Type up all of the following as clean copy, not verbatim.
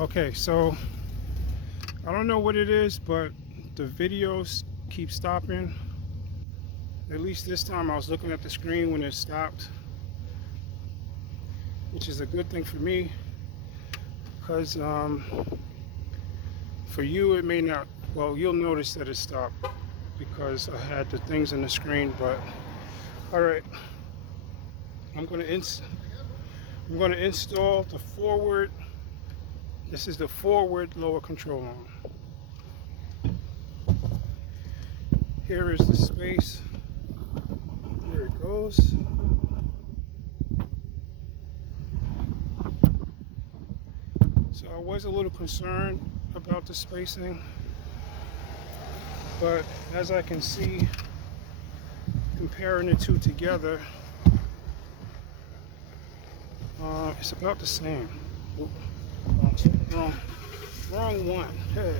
Okay, so I don't know what it is, but the videos keep stopping. At least this time I was looking at the screen when it stopped, which is a good thing for me, because for you it may not. Well, you'll notice that it stopped because I had the things on the screen. But all right, I'm going to install the forward. This is the forward lower control arm. Here is the space. Here it goes. So I was a little concerned about the spacing, but as I can see, comparing the two together, it's about the same. Oop, wrong one. Hey.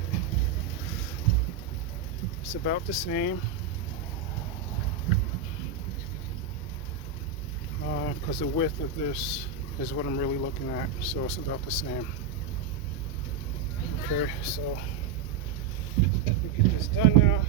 It's about the same. Because the width of this is what I'm really looking at, so it's about the same. Okay, so we get this done now.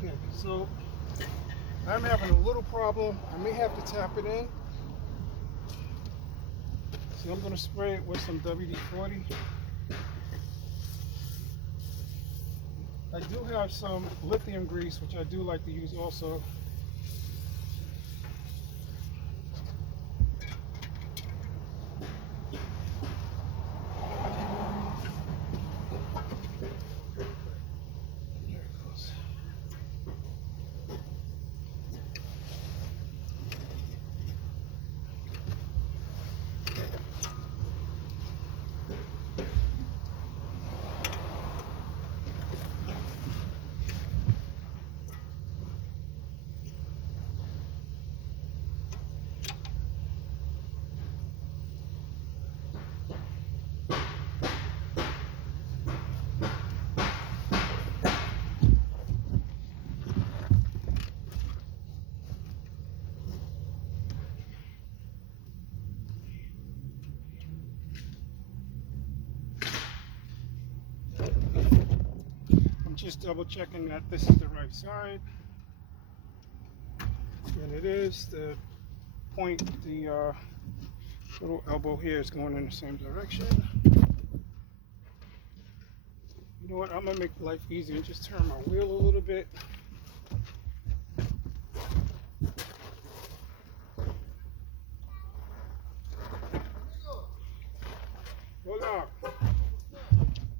Okay, so I'm having a little problem. I may have to tap it in. So I'm going to spray it with some WD-40. I do have some lithium grease, which I do like to use also. Just double checking that this is the right side, and it is. The point, the little elbow here is going in the same direction. You know what, I'm gonna make life easy and just turn my wheel a little bit. Hola.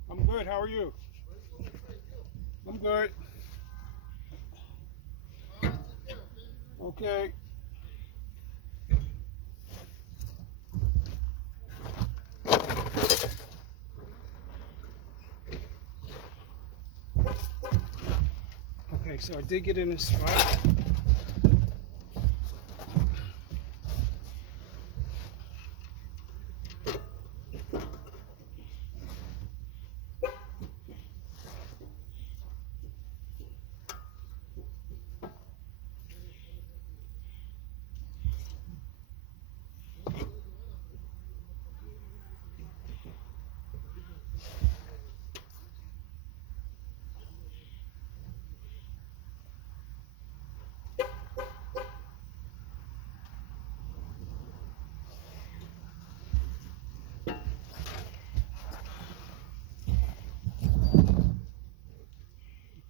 I'm good, how are you? I'm good. Okay. Okay, so I did get in this spot.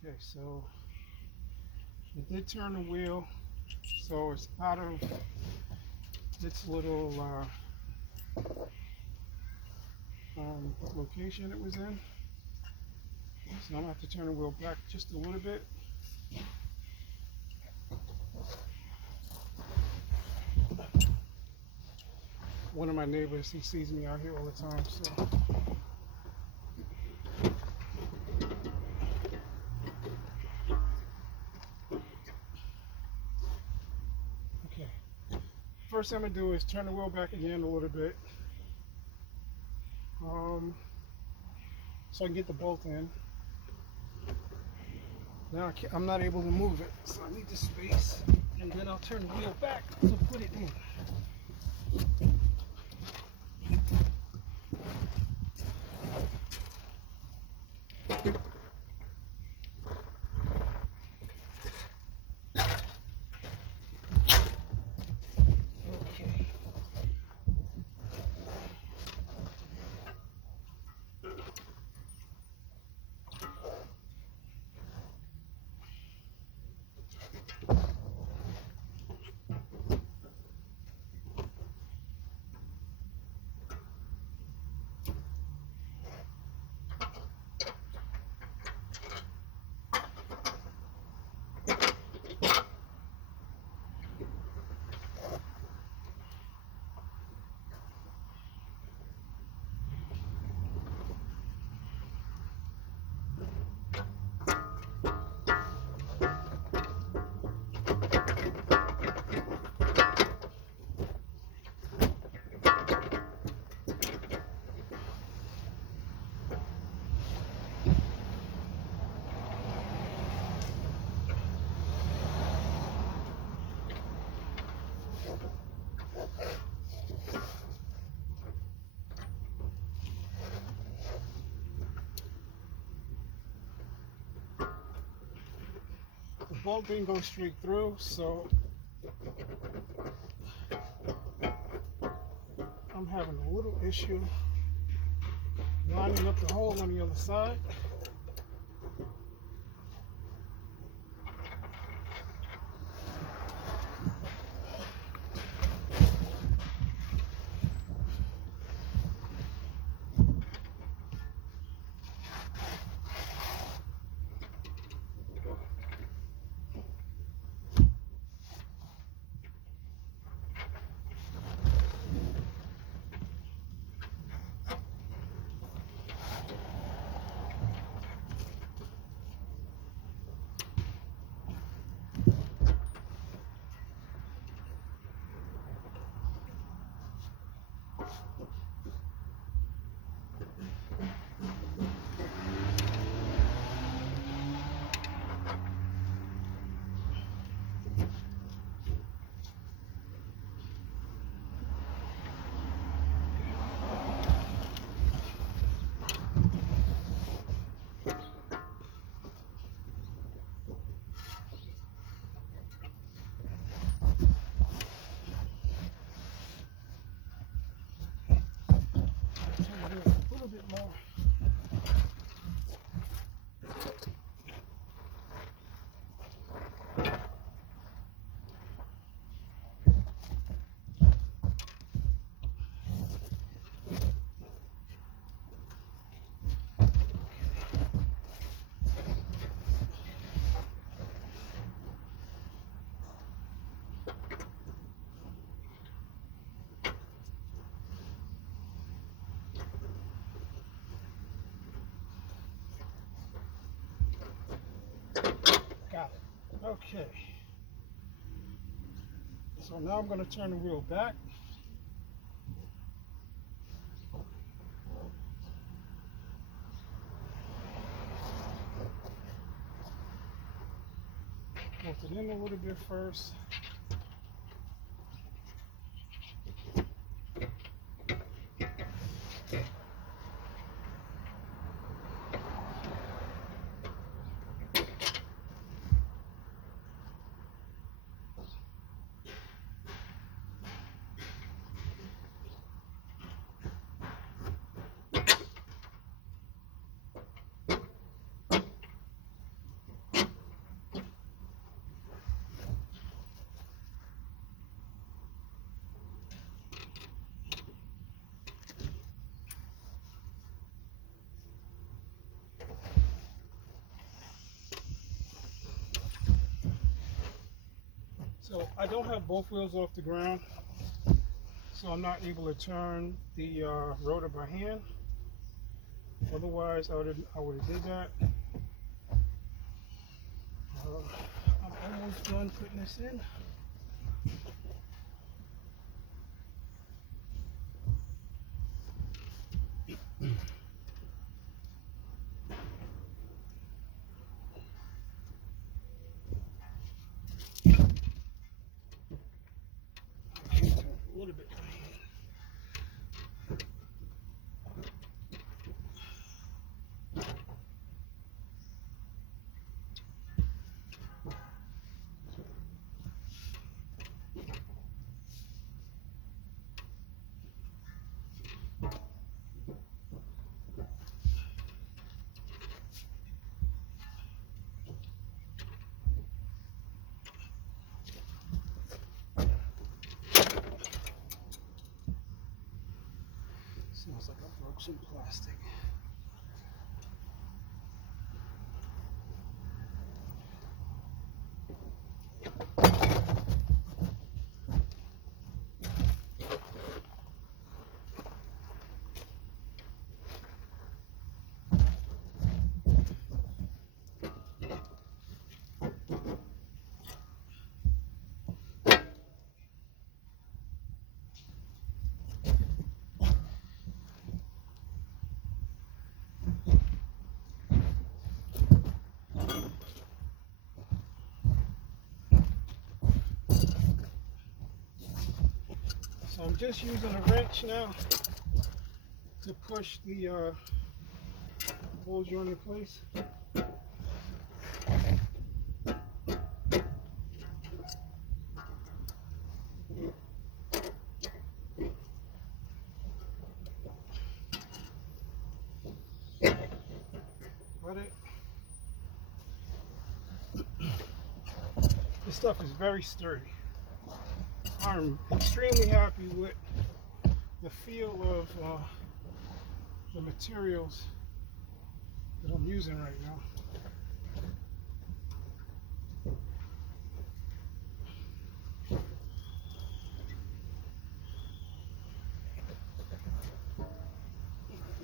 Okay, so it did turn the wheel, so it's out of its little location it was in. So I'm gonna have to turn the wheel back just a little bit. One of my neighbors, he sees me out here all the time, so. Okay. First thing I'm gonna do is turn the wheel back again a little bit. So I can get the bolt in. Now I'm not able to move it, so I need the space, and then I'll turn the wheel back to put it in. The bolt didn't go straight through, so I'm having a little issue lining up the hole on the other side. A little bit more. Got it. Okay. So now I'm going to turn the wheel back. Bolt it in a little bit first. So I don't have both wheels off the ground, so I'm not able to turn the rotor by hand. Otherwise, I would have did that. I'm almost done putting this in. A little bit. Smells like I broke some plastic. So I'm just using a wrench now to push the ball joint in place. Got it. This stuff is very sturdy. I'm extremely happy with the feel of the materials that I'm using right now. Let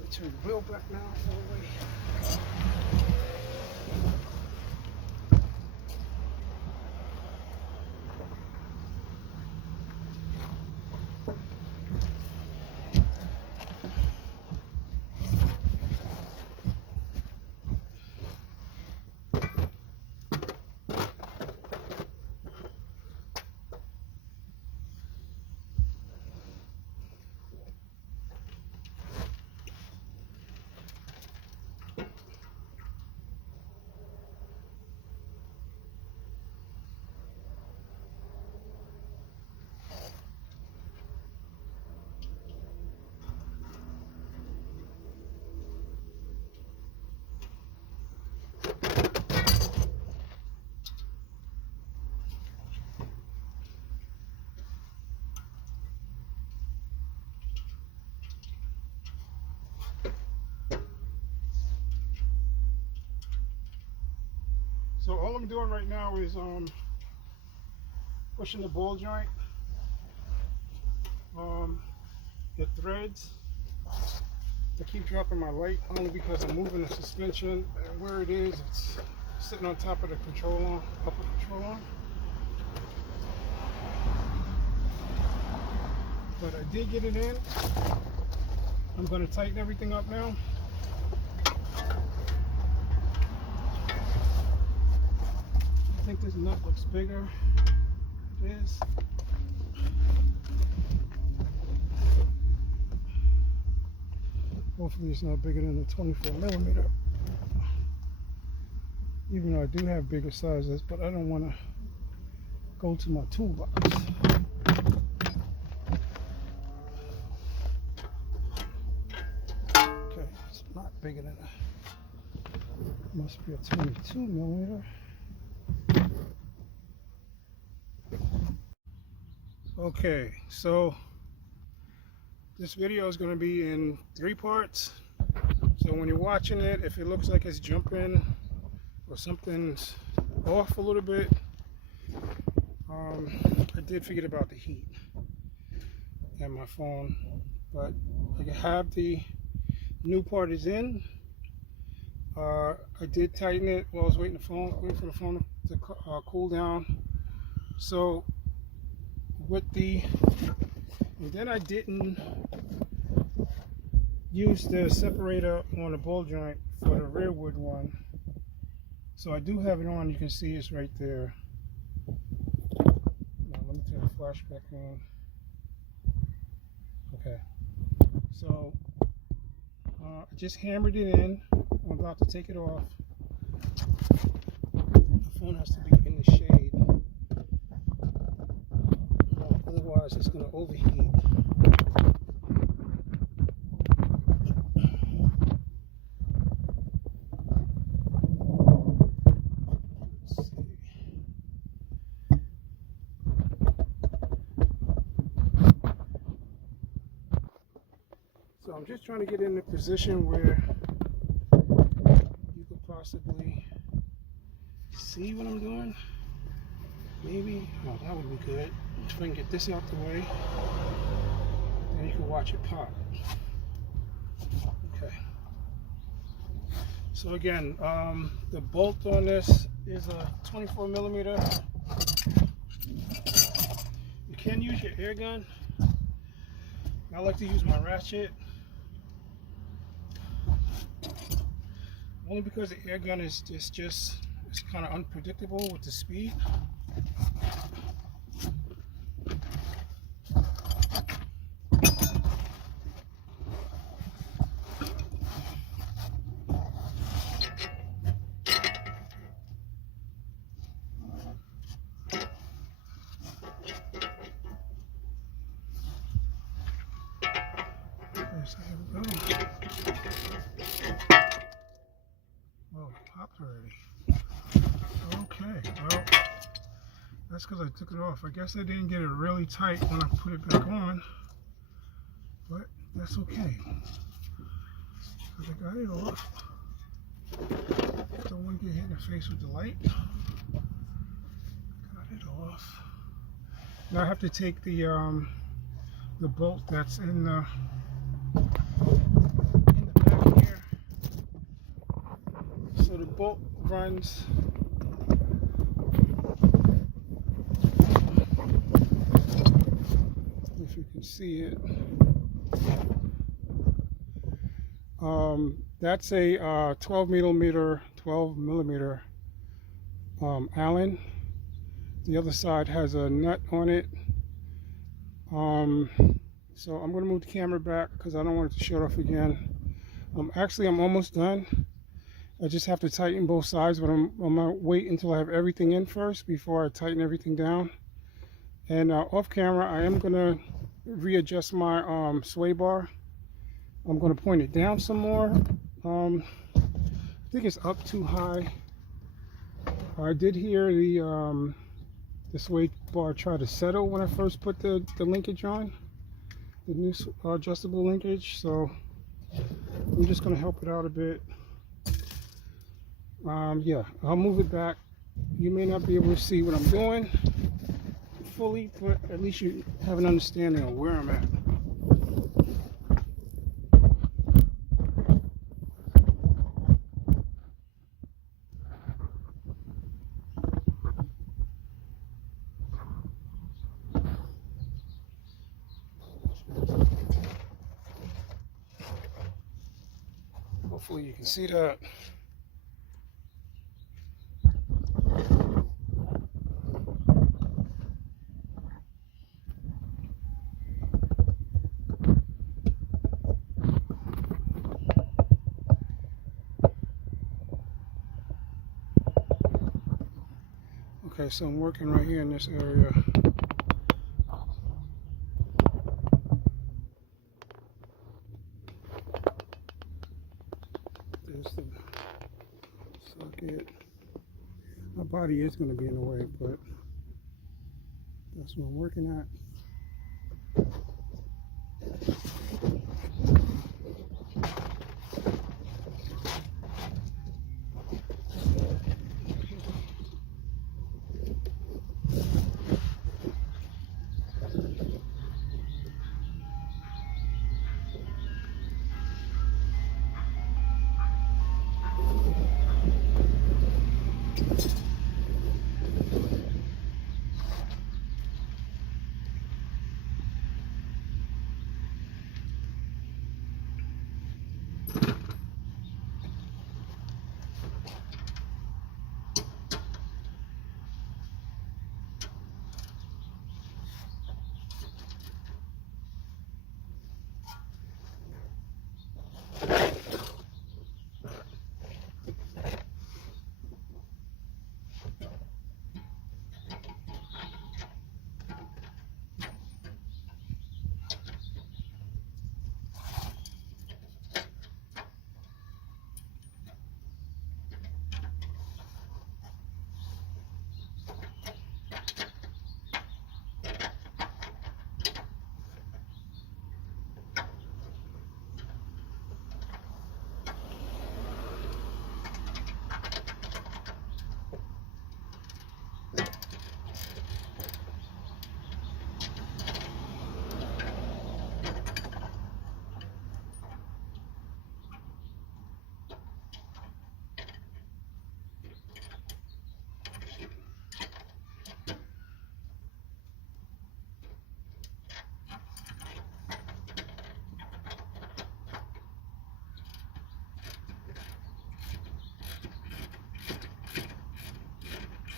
me turn the wheel back now all the way. So all I'm doing right now is pushing the ball joint. The threads, I keep dropping my light only because I'm moving the suspension, and where it is, it's sitting on top of the control arm, upper control arm. But I did get it in. I'm going to tighten everything up now. I think this nut looks bigger. It is. Hopefully it's not bigger than the 24mm. Even though I do have bigger sizes, but I don't want to go to my toolbox. Okay, it's not bigger than a, must be a 22mm. Okay, so this video is going to be in 3 parts. So when you're watching it, if it looks like it's jumping or something's off a little bit, I did forget about the heat and my phone, but I have the new part is in. I did tighten it while I was waiting for the phone to cool down. So and then I didn't use the separator on the ball joint for the rearward one. So I do have it on. You can see it's right there. Now let me turn the flash back on. Okay. So I just hammered it in. I'm about to take it off. The phone has to be in the shade. Otherwise it's going to overheat. So I'm just trying to get in a position where you could possibly see what I'm doing. Maybe. Oh, that would be good. If I can get this out the way, then you can watch it pop. Okay. So again, the bolt on this is a 24 millimeter. You can use your air gun. I like to use my ratchet. Only because the air gun is just kind of unpredictable with the speed. So here we go. Oh, it popped already. Okay, well, that's because I took it off. I guess I didn't get it really tight when I put it back on, but that's okay. Because I got it off. Don't want to get hit in the face with the light. Got it off. Now I have to take the bolt that's in the back here. So the bolt runs if you can see it. That's a 12 millimeter Allen. The other side has a nut on it. So I'm going to move the camera back because I don't want it to shut off again. Actually, I'm almost done. I just have to tighten both sides, but I'm going to wait until I have everything in first before I tighten everything down. And off camera, I am going to readjust my sway bar. I'm going to point it down some more. I think it's up too high. I did hear the sway bar try to settle when I first put the linkage on, the new adjustable linkage. So I'm just going to help it out a bit. Yeah, I'll move it back. You may not be able to see what I'm doing fully, but at least you have an understanding of where I'm at. Hopefully you can see that. Okay, so I'm working right here in this area. There's the socket. My body is going to be in the way, but that's what I'm working at.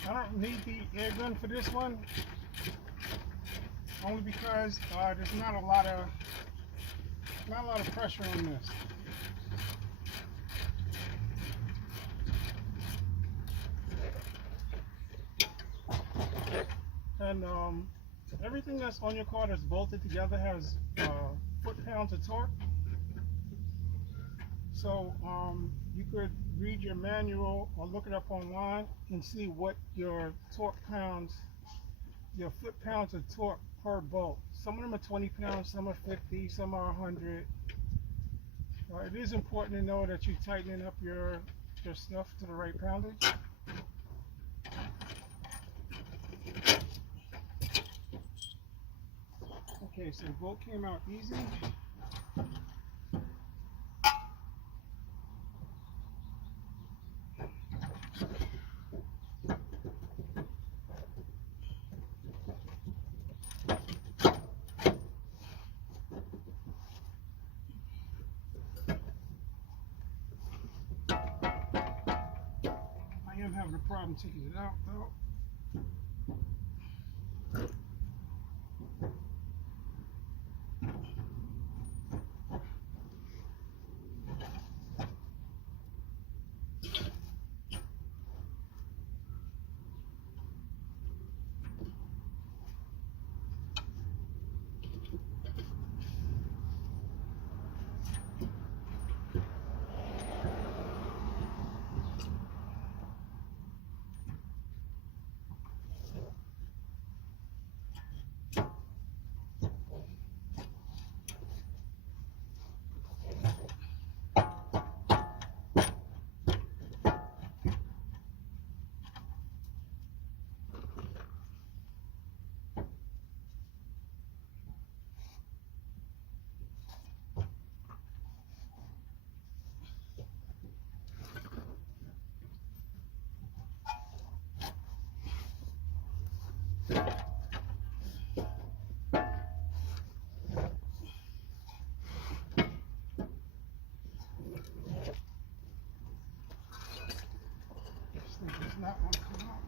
I don't need the air gun for this one, only because there's not a lot of pressure on this. And everything that's on your car that's bolted together has foot-pounds of torque. So you could read your manual or look it up online and see what your torque pounds, your foot-pounds of torque per bolt. Some of them are 20 pounds, some are 50, some are 100. It is important to know that you're tightening up your stuff to the right poundage. Okay, so the bolt came out easy. I am having a problem taking it out though. Not want to come out.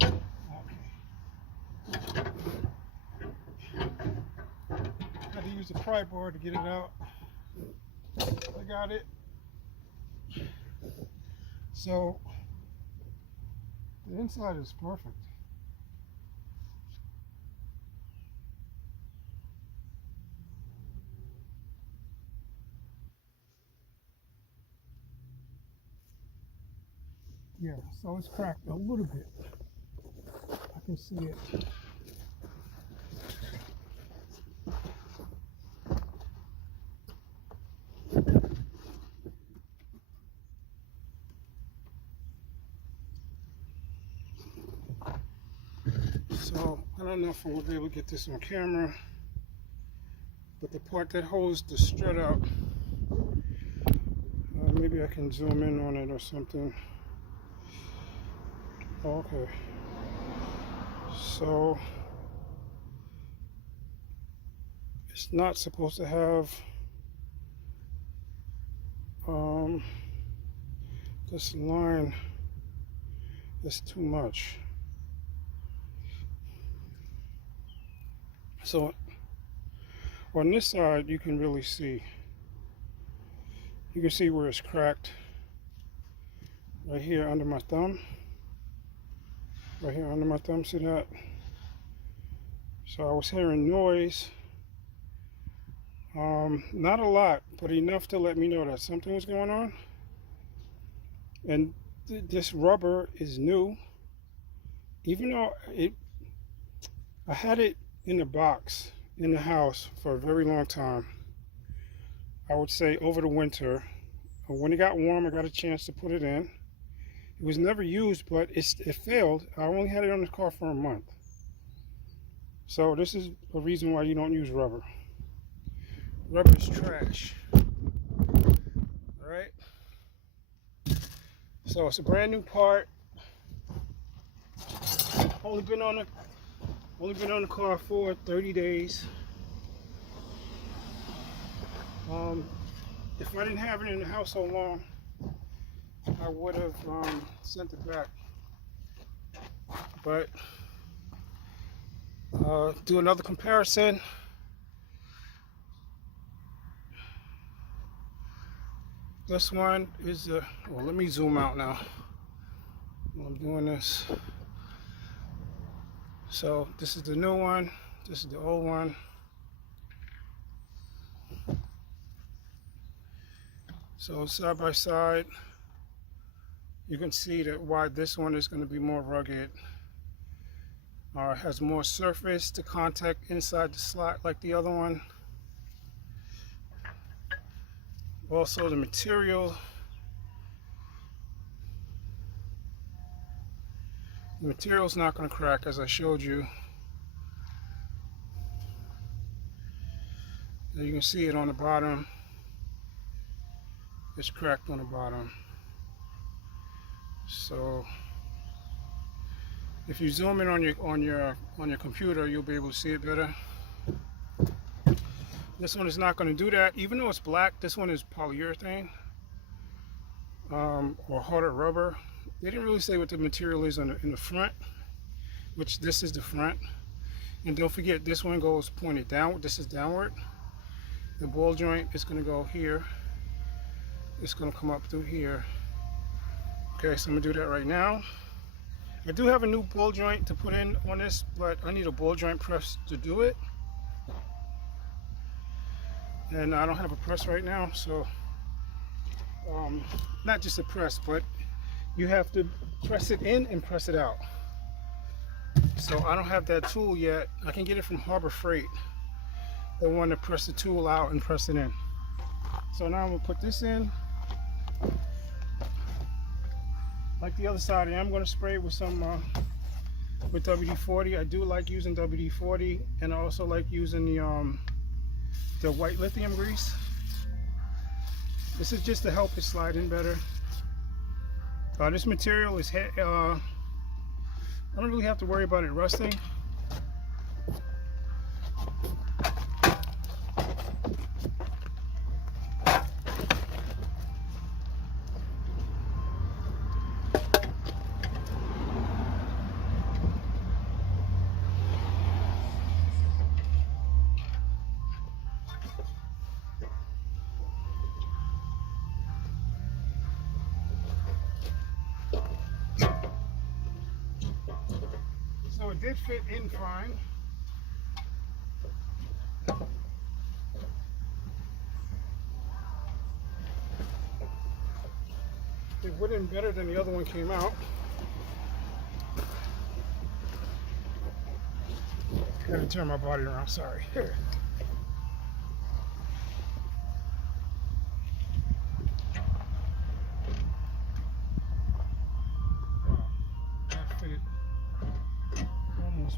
Okay. Had to use a pry bar to get it out. I got it. So the inside is perfect. Yeah, so it's cracked a little bit. I can see it. So I don't know if I will be able to get this on camera, but the part that holds the strut out, Maybe I can zoom in on it or something. Okay. So it's not supposed to have this line. Is too much. So on this side you can really see. You can see where it's cracked. Right here under my thumb. Right here under my thumb, see that? So I was hearing noise. Not a lot, but enough to let me know that something was going on. And this rubber is new. Even though I had it in a box in the house for a very long time. I would say over the winter. When it got warm, I got a chance to put it in. It was never used, but it failed. I only had it on the car for a month. So this is a reason why you don't use rubber. Rubber is trash. Alright? So it's a brand new part. Only been on the car for 30 days. If I didn't have it in the house so long, I would have sent it back. But do another comparison. This one is the, well, let me zoom out now while I'm doing this. So this is the new one, this is the old one. So side by side, you can see that why this one is going to be more rugged. Has more surface to contact inside the slot like the other one. Also the material. The material's not going to crack, as I showed you. And you can see it on the bottom. It's cracked on the bottom. So if you zoom in on your computer, you'll be able to see it better. This one is not going to do that. Even though it's black, this one is polyurethane or harder rubber. They didn't really say what the material is in the front, which this is the front. And don't forget, this one goes pointed downward. This is downward. The ball joint is going to go here. It's going to come up through here. Okay, so I'm going to do that right now. I do have a new ball joint to put in on this, but I need a ball joint press to do it. And I don't have a press right now, so not just a press, but you have to press it in and press it out. So I don't have that tool yet. I can get it from Harbor Freight. The one to press the tool out and press it in. So now I'm going to put this in. Like the other side, I'm going to spray it with some with WD-40. I do like using WD-40, and I also like using the white lithium grease. This is just to help it slide in better. This material is I don't really have to worry about it rusting. So it did fit in fine. It went in better than the other one came out. Gotta turn my body around, sorry. Here.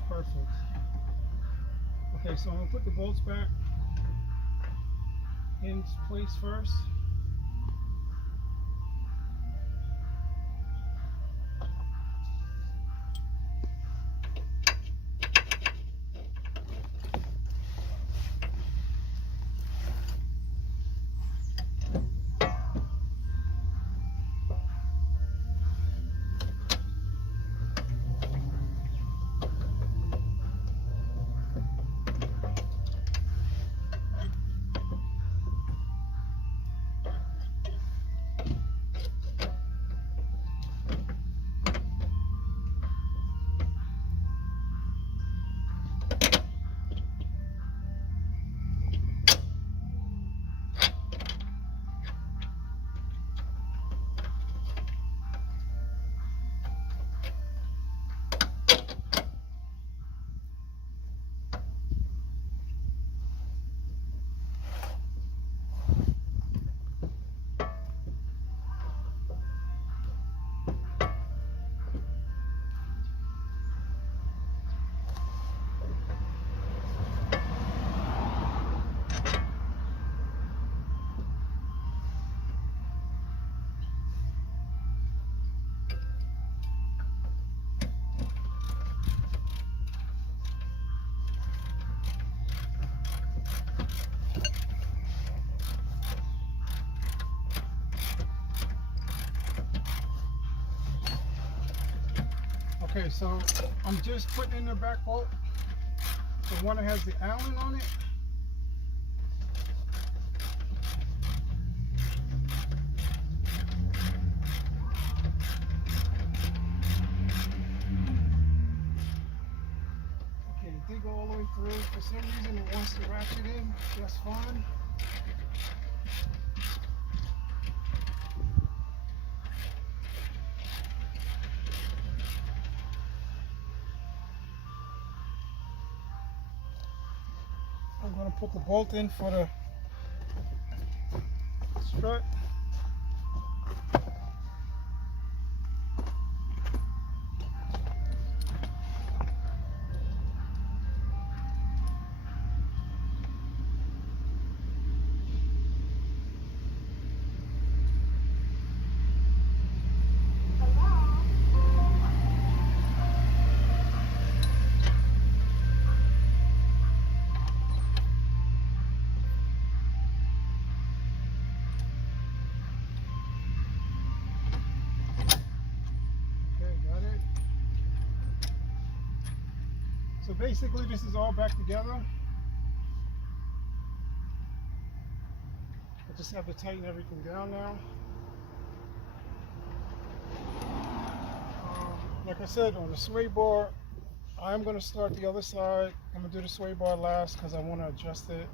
Perfect. Okay, so I'm going to put the bolts back in place first. Okay, so I'm just putting in the back bolt, the one that has the Allen on it. Okay, it did go all the way through. For some reason it wants to ratchet in just fine. I'm going to put the bolt in for the strut. So basically this is all back together. I just have to tighten everything down now. Like I said, on the sway bar, I'm going to start the other side. I'm going to do the sway bar last because I want to adjust it.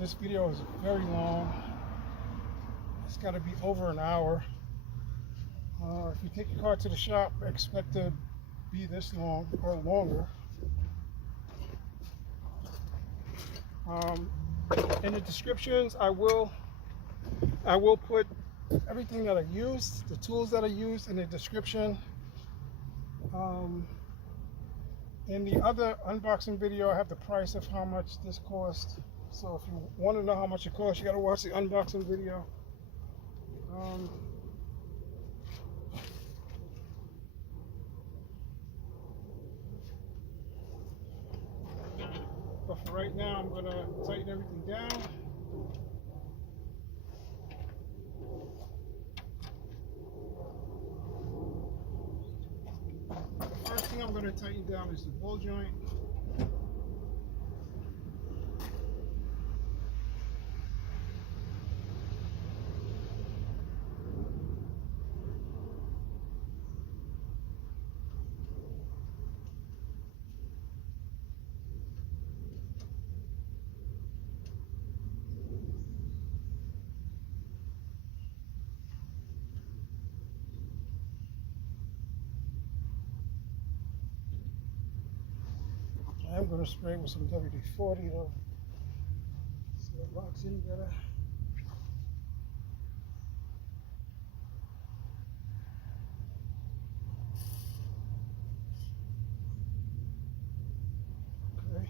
This video is very long. It's got to be over an hour. If you take your car to the shop, expect to be this long or longer. In the descriptions, I will put everything that I used, the tools that I used in the description. In the other unboxing video, I have the price of how much this cost. So if you want to know how much it costs, you got to watch the unboxing video. But for right now, I'm going to tighten everything down. The first thing I'm going to tighten down is the ball joint. I'm going to spray with some WD-40 though, so it locks in better. Okay.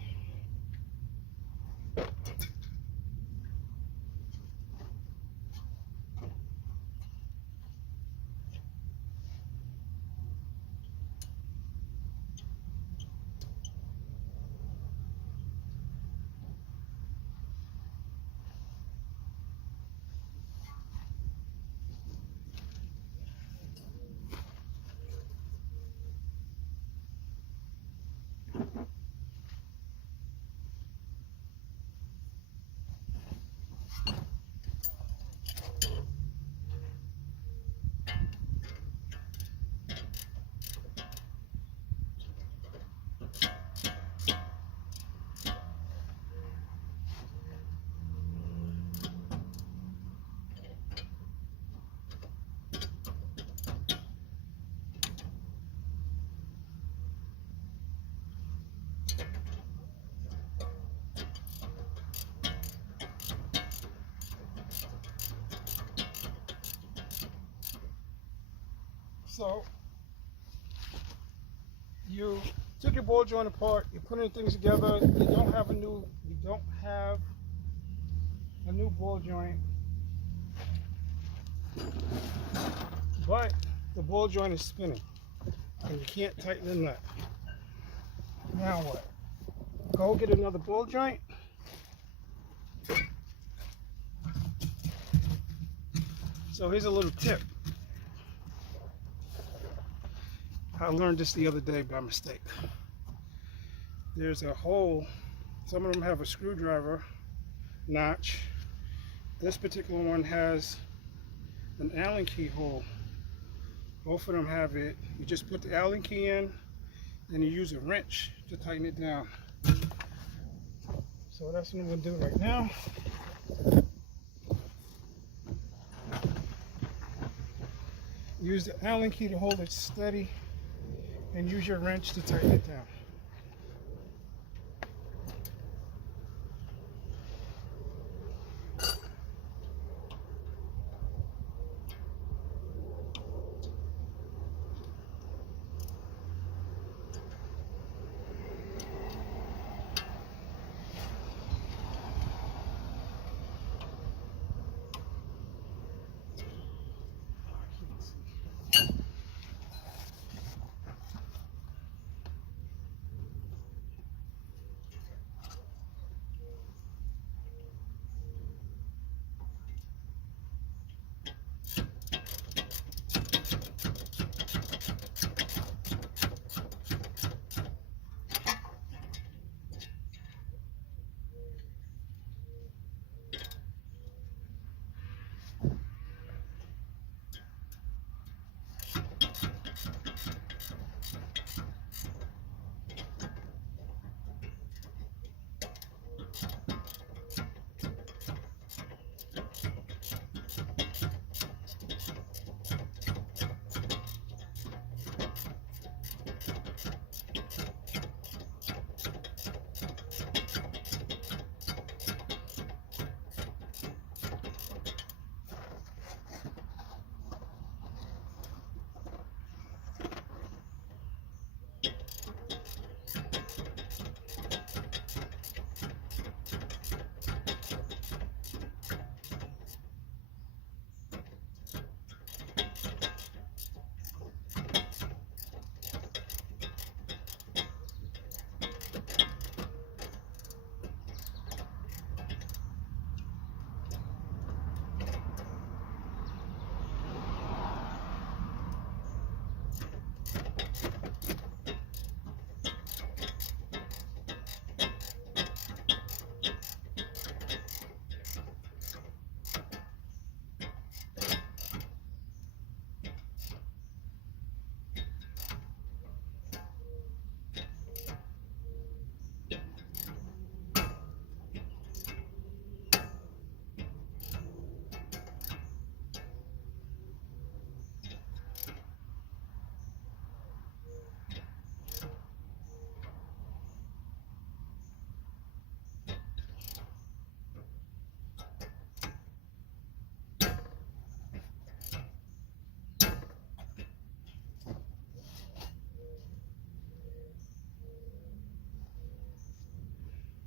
So you took your ball joint apart, you're putting things together, you don't have a new ball joint, but the ball joint is spinning and you can't tighten the nut. Now what? Go get another ball joint. So here's a little tip. I learned this the other day by mistake. There's a hole, some of them have a screwdriver notch. This particular one has an Allen key hole. Both of them have it. You just put the Allen key in, and you use a wrench to tighten it down. So that's what I'm going to do right now. Use the Allen key to hold it steady, and use your wrench to tighten it down.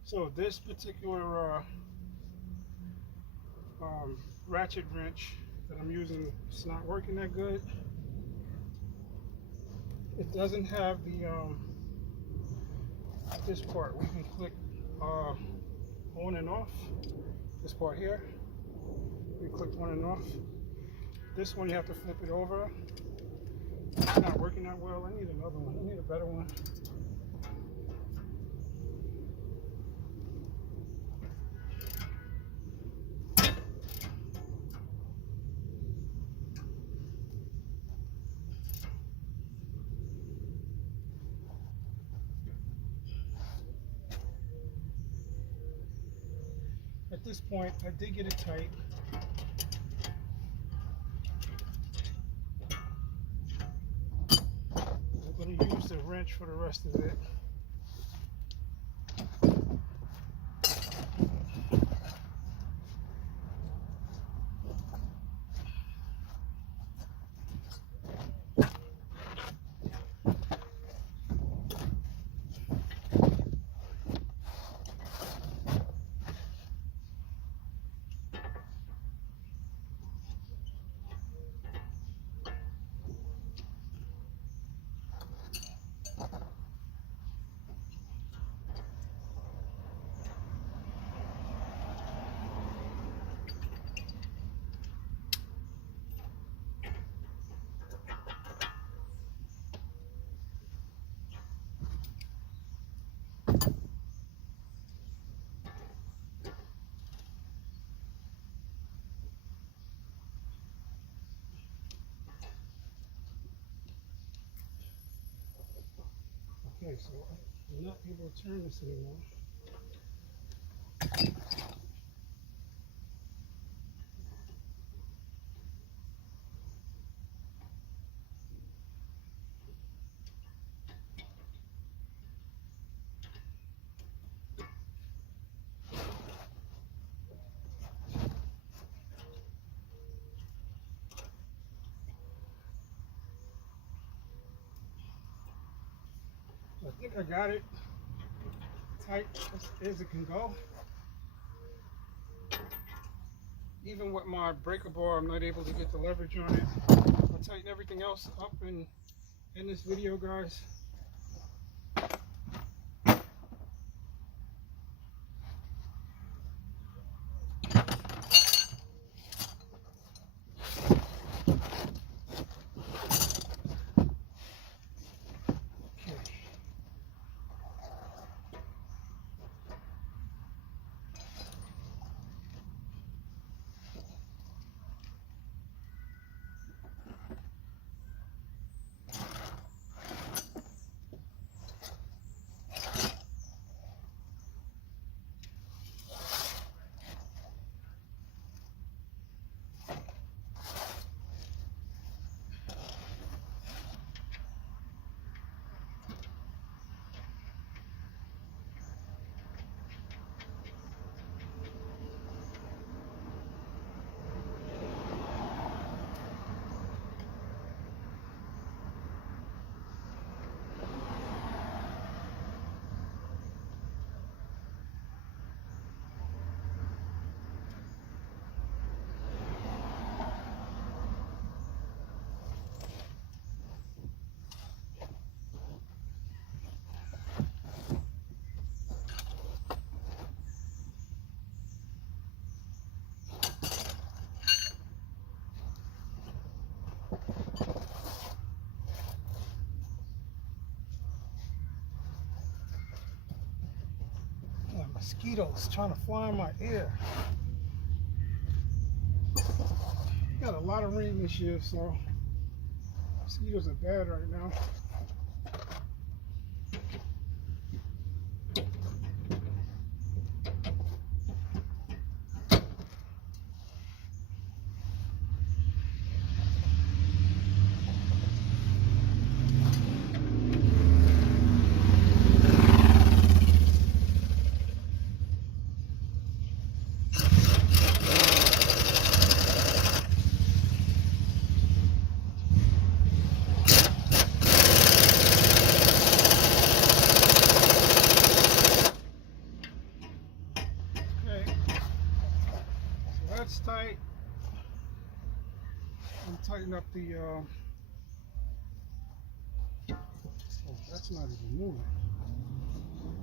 So this particular ratchet wrench that I'm using is not working that good. It doesn't have the this part. We can click on and off. This part here, we click on and off. This one you have to flip it over. It's not working that well. I need another one. I need a better one. At this point, I did get it tight. I'm going to use the wrench for the rest of it. Okay, so I'm not able to turn this anymore. I think I got it tight as it can go. Even with my breaker bar, I'm not able to get the leverage on it. I'll tighten everything else up in this video, guys. Mosquitoes trying to fly in my ear. Got a lot of rain this year, so mosquitoes are bad right now. That's tight. And tighten up the oh, that's not even moving.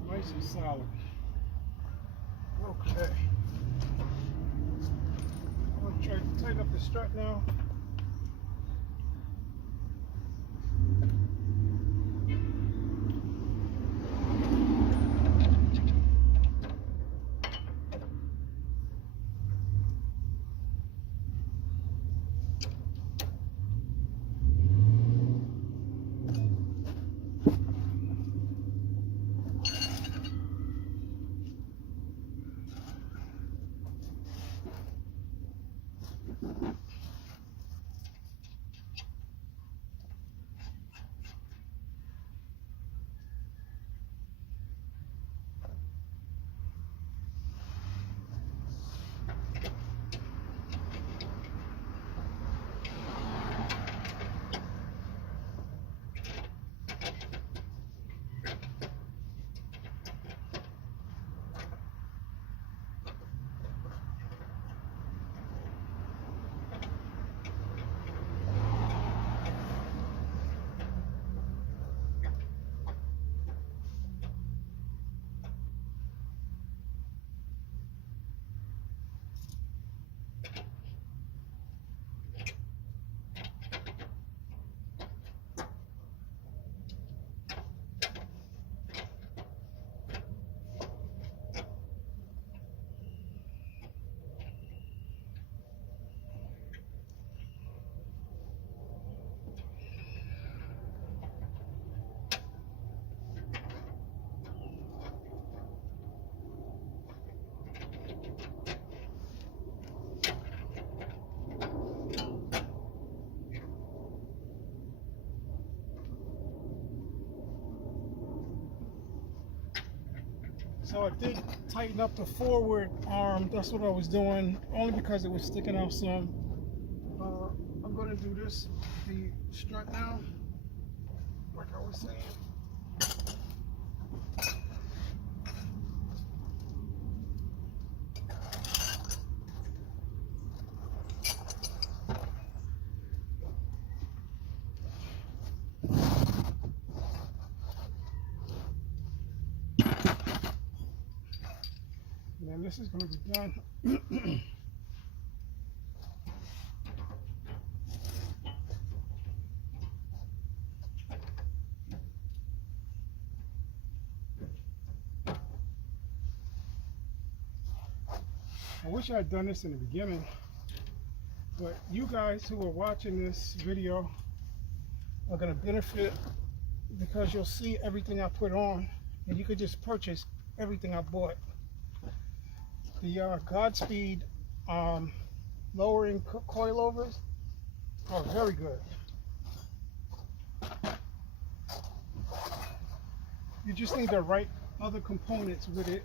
Nice and solid. Okay. I'm gonna try to tighten up the strut now. So I did tighten up the forward arm. That's what I was doing, only because it was sticking out some. I'm going to do this, the strut now, like I was saying. And then this is going to be done. I wish I had done this in the beginning, but you guys who are watching this video are going to benefit because you'll see everything I put on, and you could just purchase everything I bought. The Godspeed lowering coilovers are very good. You just need the right other components with it.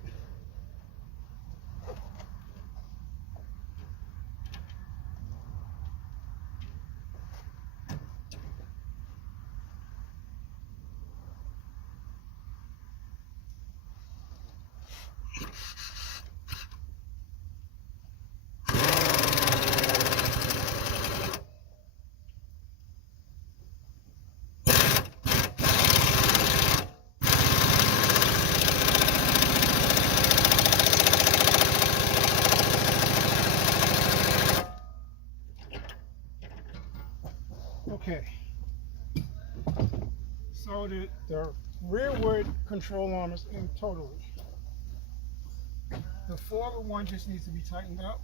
Okay, so the rearward control arm is in totally. The forward one just needs to be tightened up.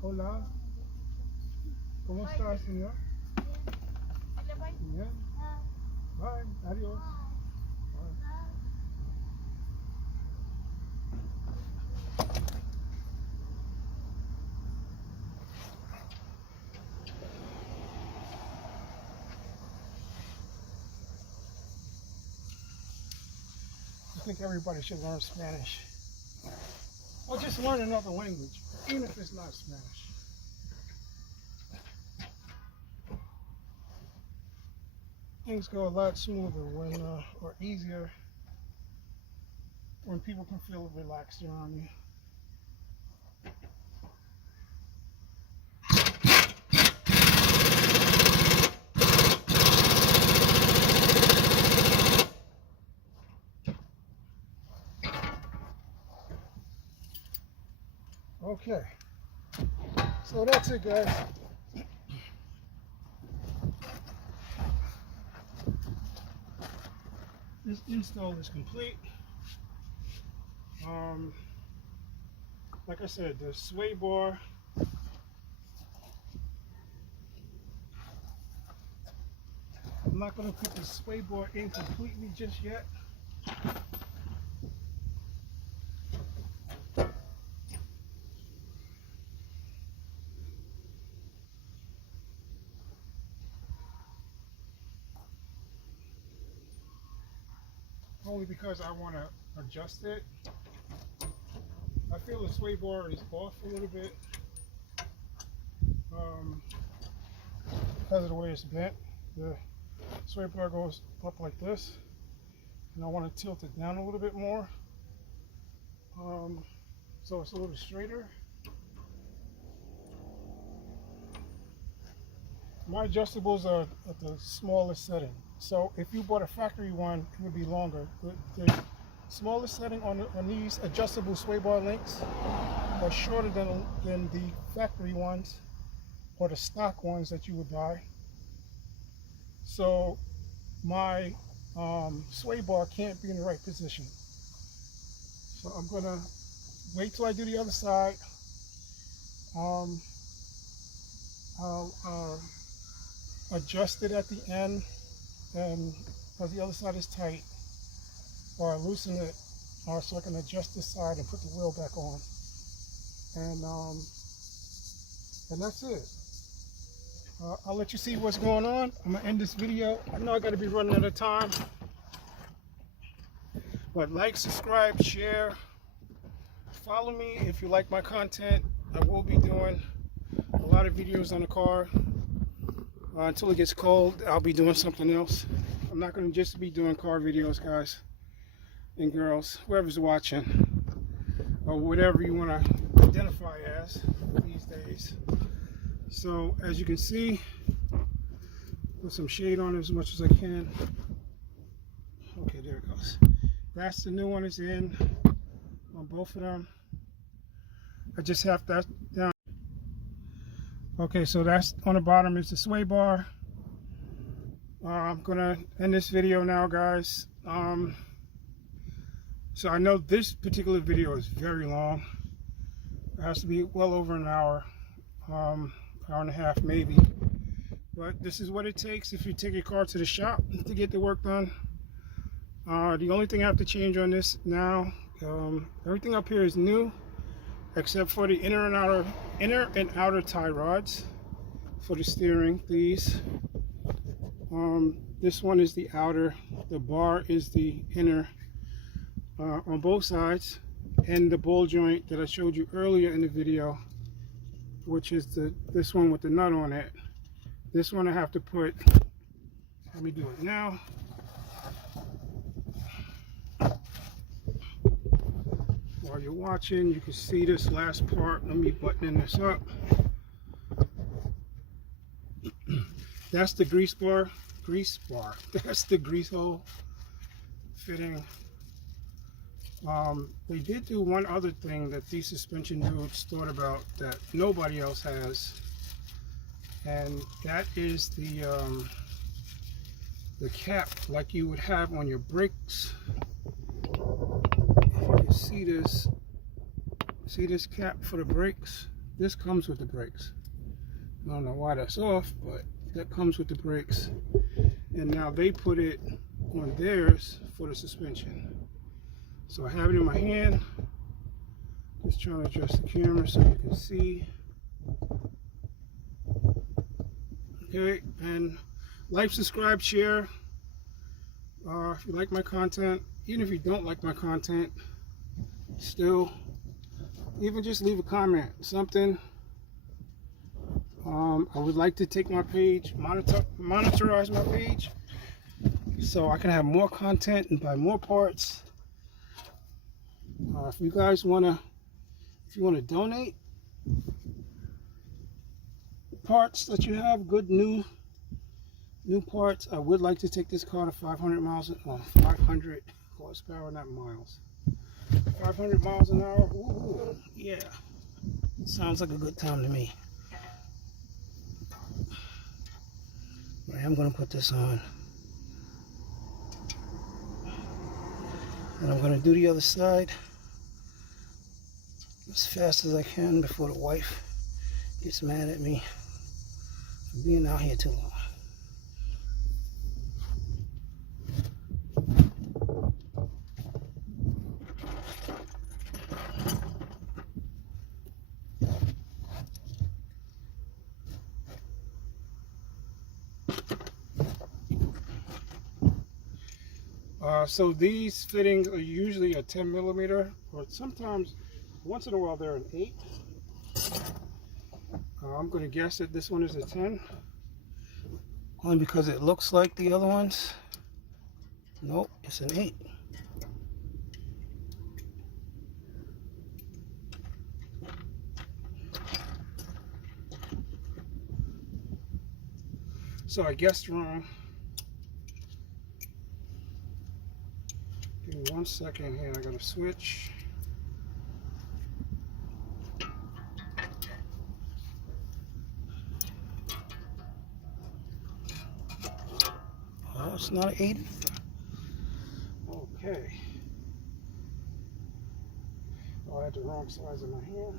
Hola, ¿cómo está, señor? Bien. Bye, adiós. Bye. I think everybody should learn Spanish. Or just learn another language, even if it's not Spanish. Things go a lot smoother when, or easier when people can feel relaxed around you. Okay, so that's it, guys. This install is complete. Like I said, the sway bar, I'm not going to put the sway bar in completely just yet. Only because I want to adjust it. I feel the sway bar is off a little bit because of the way it's bent. The sway bar goes up like this, and I want to tilt it down a little bit more so it's a little straighter. My adjustables are at the smallest setting. So if you bought a factory one, it would be longer. The smallest setting on these adjustable sway bar links are shorter than the factory ones or the stock ones that you would buy. So my sway bar can't be in the right position. So I'm gonna wait till I do the other side. I'll adjust it at the end, and because the other side is tight, or I loosen it, or so I can adjust this side and put the wheel back on, and that's it. I'll let you see what's going on. I'm gonna end this video. I know I gotta be running out of time, but like, subscribe, share, follow me if you like my content. I will be doing a lot of videos on the car. Until it gets cold, I'll be doing something else. I'm not going to just be doing car videos, guys and girls, whoever's watching, or whatever you want to identify as these days. So as you can see, put some shade on it as much as I can. Okay, there it goes. That's the new one is in on both of them. I just have that down. Okay, so that's on the bottom is the sway bar. I'm gonna end this video now, guys. So I know this particular video is very long. It has to be well over an hour, hour and a half maybe. But this is what it takes if you take your car to the shop to get the work done. The only thing I have to change on this now, everything up here is new, except for the inner and outer tie rods for the steering. These, this one is the outer, the bar is the inner on both sides, and the ball joint that I showed you earlier in the video, which is this one with the nut on it. This one I have to put, let me do it now. While you're watching, you can see this last part. Let me button this up. That's the grease bar. That's the grease hole fitting. They did do one other thing that these suspension dudes thought about that nobody else has, and that is the cap like you would have on your brakes. See this cap for the brakes? This comes with the brakes. I don't know why that's off, but that comes with the brakes. And now they put it on theirs for the suspension. So I have it in my hand. Just trying to adjust the camera so you can see. Okay, and like, subscribe, share. If you like my content, even if you don't like my content, still, even just leave a comment, something. I would like to take my page, monitorize my page, so I can have more content and buy more parts. If you guys wanna donate parts that you have, good new parts, I would like to take this car to 500 miles, 500 horsepower, not miles. 500 miles an hour. Ooh, yeah. Sounds like a good time to me. Right, I'm going to put this on. And I'm going to do the other side as fast as I can before the wife gets mad at me for being out here too long. So these fittings are usually a 10 millimeter, or sometimes, once in a while, they're an 8. I'm going to guess that this one is a 10, only because it looks like the other ones. Nope, it's an 8. So I guessed wrong. Give me 1 second here. I gotta switch. Oh, it's not an 80. Okay. Oh, I had the wrong size in my hand.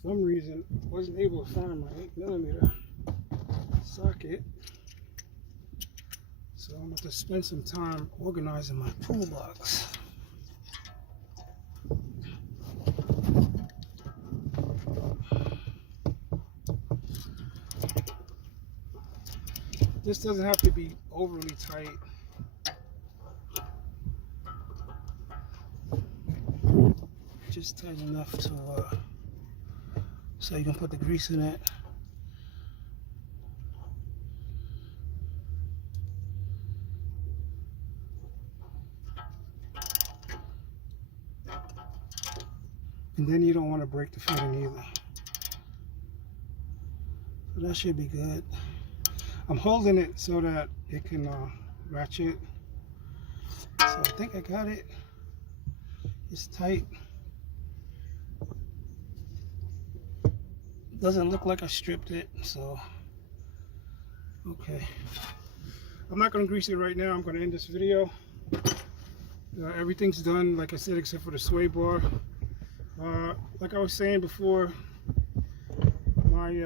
For some reason, I wasn't able to find my 8mm socket, so I'm going to spend some time organizing my toolbox. This doesn't have to be overly tight. Just tight enough to so you can put the grease in it. And then you don't want to break the fitting either. So that should be good. I'm holding it so that it can ratchet. So I think I got it. It's tight. Doesn't look like I stripped it, so okay. I'm not going to grease it right now. I'm going to end this video. Everything's done, like I said, except for the sway bar. Like I was saying before, my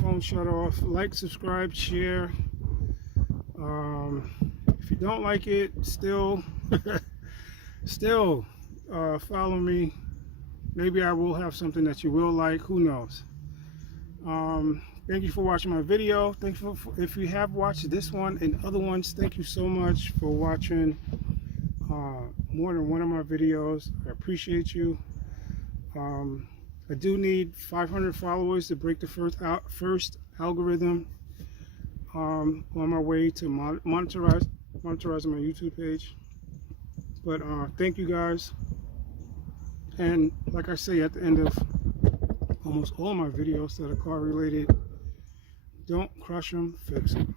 phone shut off. Like, subscribe, share. If you don't like it, still follow me. Maybe I will have something that you will like. Who knows? Thank you for watching my video. Thank you for, if you have watched this one and other ones, thank you so much for watching more than one of my videos. I appreciate you. I do need 500 followers to break the first algorithm. On my way to monetizing my YouTube page. But thank you guys. And like I say at the end of almost all my videos that are car related, don't crush them, fix them.